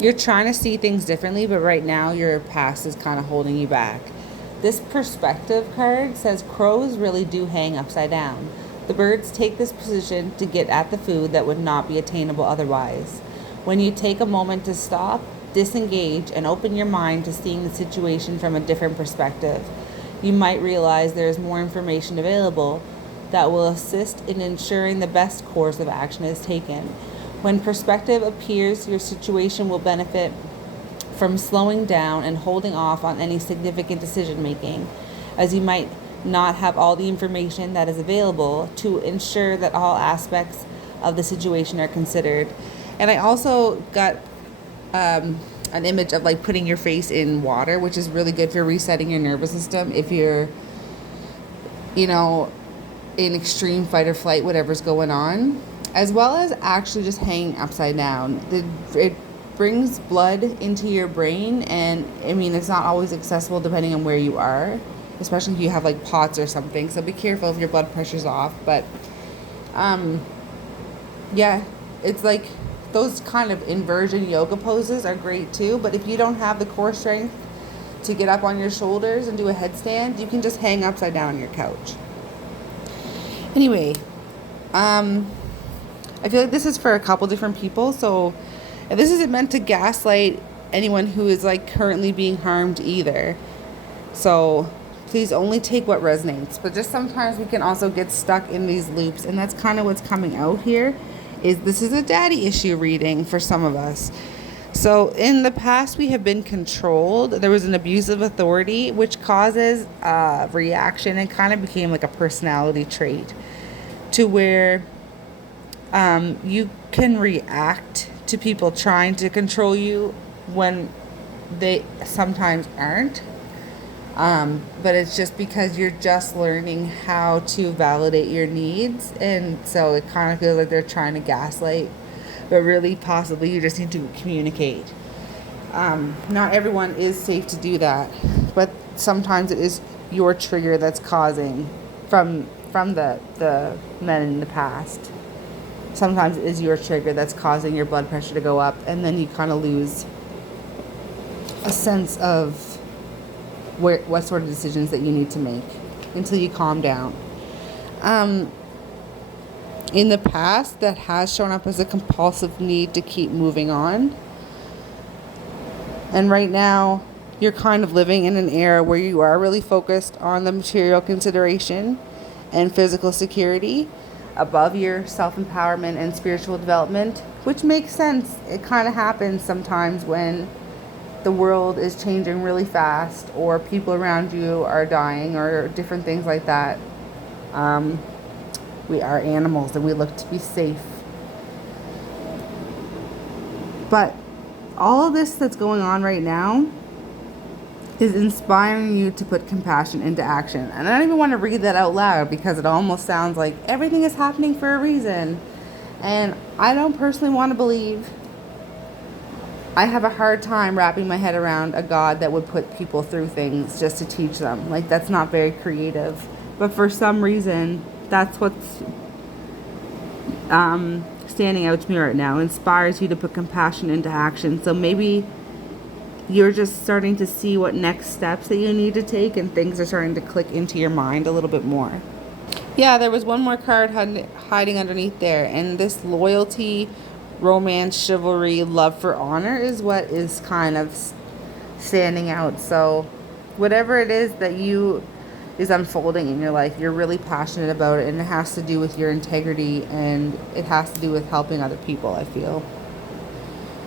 You're trying to see things differently, but right now your past is kind of holding you back. This perspective card says crows really do hang upside down. The birds take this position to get at the food that would not be attainable otherwise. When you take a moment to stop, disengage, and open your mind to seeing the situation from a different perspective, you might realize there is more information available that will assist in ensuring the best course of action is taken. When perspective appears, your situation will benefit from slowing down and holding off on any significant decision making, as you might not have all the information that is available to ensure that all aspects of the situation are considered. And I also got an image of like putting your face in water, which is really good for resetting your nervous system if you're, you know, in extreme fight or flight, whatever's going on, as well as actually just hanging upside down. It brings blood into your brain, and I mean, it's not always accessible depending on where you are, especially if you have like POTS or something. So be careful if your blood pressure's off. But yeah, it's like those kind of inversion yoga poses are great too. But if you don't have the core strength to get up on your shoulders and do a headstand, you can just hang upside down on your couch. Anyway, I feel like this is for a couple different people. So this isn't meant to gaslight anyone who is like currently being harmed either. So please only take what resonates. But just sometimes we can also get stuck in these loops, and that's kind of what's coming out here. This is a daddy issue reading for some of us. So in the past, we have been controlled. There was an abuse of authority, which causes a reaction and kind of became like a personality trait to where you can react to people trying to control you when they sometimes aren't. But it's just because you're just learning how to validate your needs. And so it kind of feels like they're trying to gaslight, but really possibly you just need to communicate. Not everyone is safe to do that, but sometimes it is your trigger that's causing from the men in the past. Sometimes it is your trigger that's causing your blood pressure to go up, and then you kind of lose a sense of what sort of decisions that you need to make until you calm down. In the past, that has shown up as a compulsive need to keep moving on. And right now, you're kind of living in an era where you are really focused on the material consideration and physical security above your self-empowerment and spiritual development, which makes sense. It kind of happens sometimes when the world is changing really fast, or people around you are dying, or different things like that. We are animals and we look to be safe. But all of this that's going on right now is inspiring you to put compassion into action. And I don't even want to read that out loud because it almost sounds like everything is happening for a reason. And I don't personally want to believe. I have a hard time wrapping my head around a God that would put people through things just to teach them. Like, that's not very creative. But for some reason, that's what's standing out to me right now. Inspires you to put compassion into action. So maybe you're just starting to see what next steps that you need to take, and things are starting to click into your mind a little bit more. Yeah, there was one more card hiding underneath there, and this loyalty, romance, chivalry, love for honor is what is kind of standing out. So whatever it is that is unfolding in your life, you're really passionate about it, and it has to do with your integrity, and it has to do with helping other people, I feel.